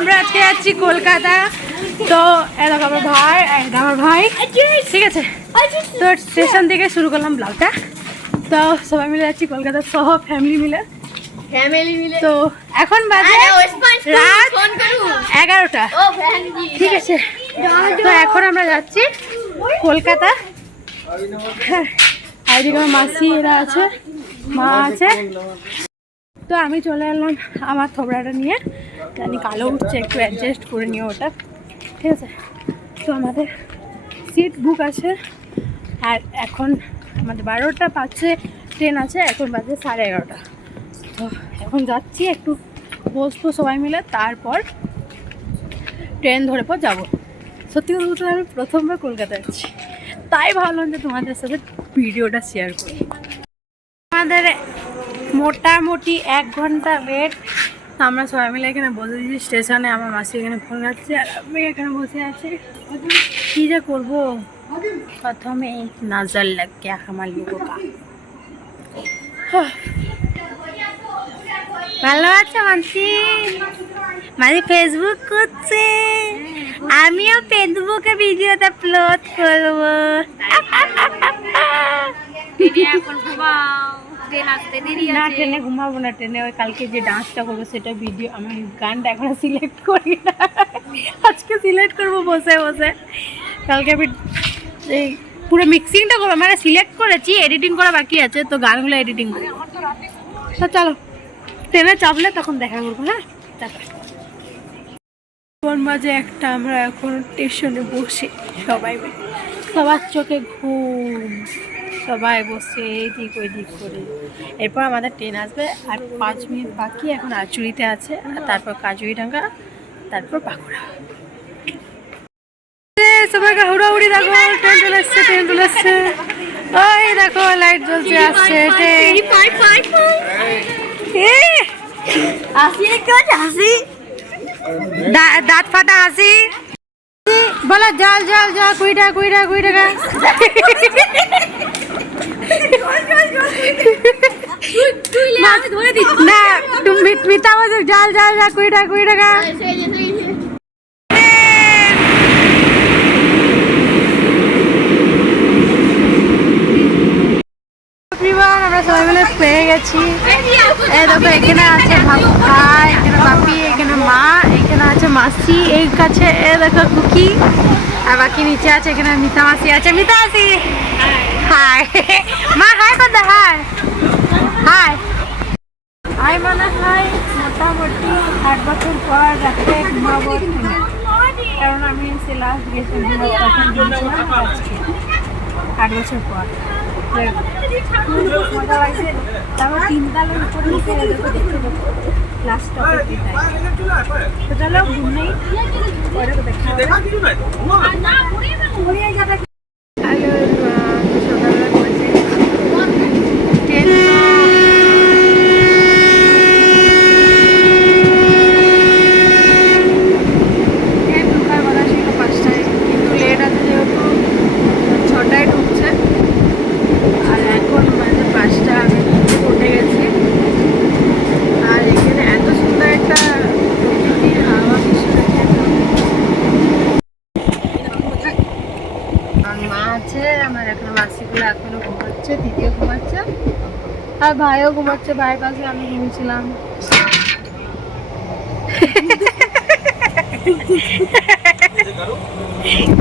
আমরা আজকে যাচ্ছি কলকাতা। তো এরকম আমার ভাই আমার ভাই। ঠিক আছে? তো স্টেশন থেকে শুরু করলাম ব্লগটা। তো সবাই মিলে যাচ্ছি কলকাতা সহ ফ্যামিলি মিলে। ফ্যামিলি মিলে। তো এখন বাজে রাত এগারোটা। ঠিক আছে? তো এখন আমরা যাচ্ছি কলকাতা। আর এদিকে আমার মাসি এরা আছে মা আছে। তো আমি চলে এলাম আমার থবড়াটা নিয়ে। জানি কালো উঠছে একটু অ্যাডজাস্ট করে নিও ওটা। ঠিক আছে? তো আমাদের সিট বুক আছে, আর এখন আমাদের বারোটা পাঁচে ট্রেন আছে, এখন বাজে সাড়ে এগারোটা। তো এখন যাচ্ছি, একটু বসবো সবাই মিলে, তারপর ট্রেন ধরে পর যাব। সত্যি কথা বলতে আমি প্রথমবার কলকাতা যাচ্ছি। তাই ভাবলাম যে তোমাদের সাথে ভিডিওটা শেয়ার করি। আমাদের মোটামুটি এক ঘণ্টা ওয়েট আমরা সবাই মিলে এখানে বসে দিয়েছি স্টেশনে আমার মাসি এখানে ফোন যাচ্ছে আর আমি এখানে বসে আছি। কী যে করব? প্রথমে নজর লাগ আমার লোগো কা ভালো আছে মানসি মানে ফেসবুক করছে। আমিও ফেসবুকে ভিডিওতে আপলোড করব। ট্রেন আসতে দেরি না ট্রেনে ঘুমাবো না ট্রেনে ওই কালকে যে ডান্সটা করব সেটা ভিডিও আমি গানটা এখনও সিলেক্ট করি না। আজকে সিলেক্ট করব বসে বসে। কালকে আমি এই পুরো মিক্সিংটা করব মানে সিলেক্ট করেছি এডিটিং করা বাকি আছে তো গানগুলো এডিটিং করব তো চলো ট্রেনে চাপলে তখন দেখা করব হ্যাঁ? কোন বাজে একটা আমরা এখন স্টেশনে বসে সবাই মিলে। সবার চোখে ঘুম। সবাই বসে এদিক ওইদিক করে। এরপর আমাদের ট্রেন আসবে আর পাঁচ মিনিট বাকি এখন আচুরিতে আছে। আর তারপর কাজুরিডাঙ্গা তারপর বাঁকুড়া। সবাইকে হুড়াহুড়ি দেখো ট্রেন চলে এসছে ট্রেন চলে এসছে। ওই দেখো লাইট জ্বলছে আসছে ট্রেন আসি হাসি দাঁত ফাটা হাসি বলো জল জল জল কুড়ি টাকা কুড়ি টাকা কুড়ি টাকা জল জল জল, কুড়ি টাকা আমরা সবাই মিলে পেয়ে গেছি। দেখো, এখানে আছে ভাই, এখানে বাপি, এখানে মা, এখানে আছে মাসি এই কাছে এ দেখো কুকি। আর বাকি নিচে আছে এখানে মিতা মাসি আছে। মিতা মাসি হাই। মা, হাই কর দে, হাই। হাই। হাই মানে হাই, মোটামুটি আট বছর পর রাতে ঘুমাবো। কারণ আমি সে লাস্ট গেছি তখন গিয়েছিলাম আজকে আট বছর পর। তারপর তিনতলার লাস্ট হবে হ্যালো সকালবেলা বলছি ট্রেন ঢোকার কথা ছিল পাঁচটায় কিন্তু লেট আছে যেহেতু ছটায় ঢুকছে আর এখন বাজে পাঁচটা আমি উঠে গেছি আর এখানে এত সুন্দর একটা প্রকৃতির হাওয়া দৃশ্য দেখে আমার মা আছে, আমার এখানে মাসিগুলো এখনও ঘুমাচ্ছে দিদিও ঘুমাচ্ছে, আর ভাইও ঘুমাচ্ছে, ভাইয়ের পাশে আমি ঘুমিয়েছিলাম।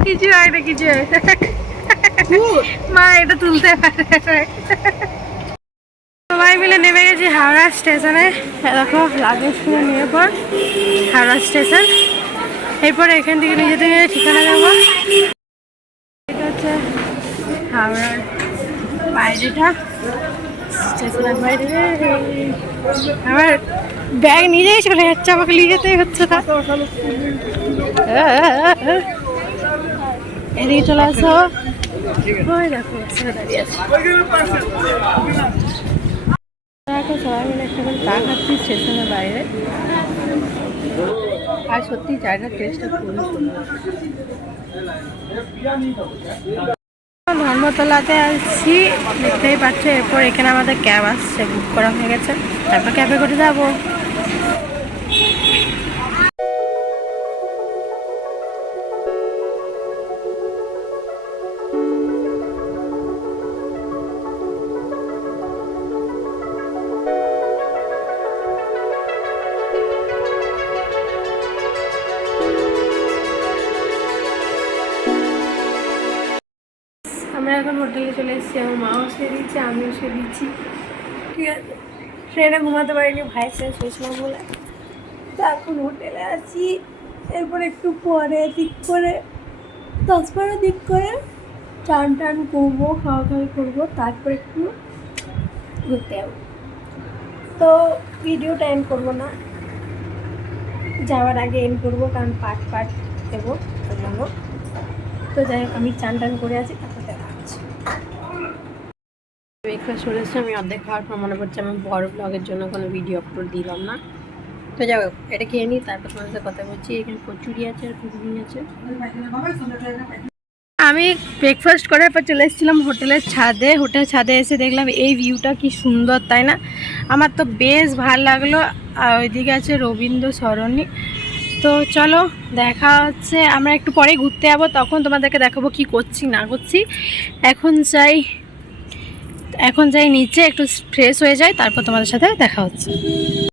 কিছু হয় না, কিছু হয় মা, এটা তুলতে পারে সবাই মিলে নেমে গেছি হাওড়া স্টেশনে। দেখো লাগেজ কিনে নিয়ে পর হাওড়া স্টেশন। এরপর এখান থেকে নিজে থেকে ঠিকানা যাব হচ্ছে হাওড়ার বাইরেটা। বাইরে। আমার ব্যাগ নিজেই চলে যাচ্ছে, আমাকে নিয়ে যেতেই হচ্ছে এদিকে চলে আসো। দাঁড়িয়ে সবাই মিলে একটা স্টেশনের বাইরে। আর সত্যি চায়ের টেস্টটা ধর্মতলাতে আসছি দেখতেই পাচ্ছ, এরপর এখানে আমাদের ক্যাব আসছে বুক করা হয়ে গেছে। তারপর ক্যাবে করে যাব। এখন হোটেলে চলে এসেছি, আমার মাও শুয়ে দিচ্ছে, আমিও শুয়ে দিচ্ছি। ঠিক আছে? ট্রেনে ঘুমাতে পারিনি ভাইয়ের সাথে শুয়েছিলাম বলে। তো এখন হোটেলে আছি, এরপর একটু পরে দিক করে, দশ বারো দিক করে চান টান করব, খাওয়া খাওয়া করব, তারপর একটু ঘুরতে যাব। তো ভিডিওটা এন্ড করব না। যাওয়ার আগে এন্ড করব, কারণ পার্ট পার্ট দেবো তো যাই হোক, আমি চান টান করে আছি ব্রেকফাস্ট চলে এসেছে, আমি অর্ধেক খাওয়ার পর মনে পড়ছে আমি বড় ব্লগের জন্য কোনো ভিডিও আপলোড দিলাম না। তো যাই হোক, এটা খেয়ে নিই, তারপর তোমার সাথে কথা বলছি। এখানে কচুরি আছে আর ঘুগনি আছে। আমি ব্রেকফাস্ট করার পর চলে এসেছিলাম হোটেলের ছাদে। হোটেল ছাদে এসে দেখলাম এই ভিউটা কি সুন্দর, তাই না? আমার তো বেশ ভালো লাগল। আর ওইদিকে আছে রবীন্দ্র সরণি। তো চলো, দেখা হচ্ছে। আমরা একটু পরে ঘুরতে যাব, তখন তোমাদেরকে দেখাবো কি করছি, না করছি। এখন যাই। এখন যাই নিচে একটু ফ্রেশ হয়ে যায় তারপর তোমাদের সাথে দেখা হচ্ছে।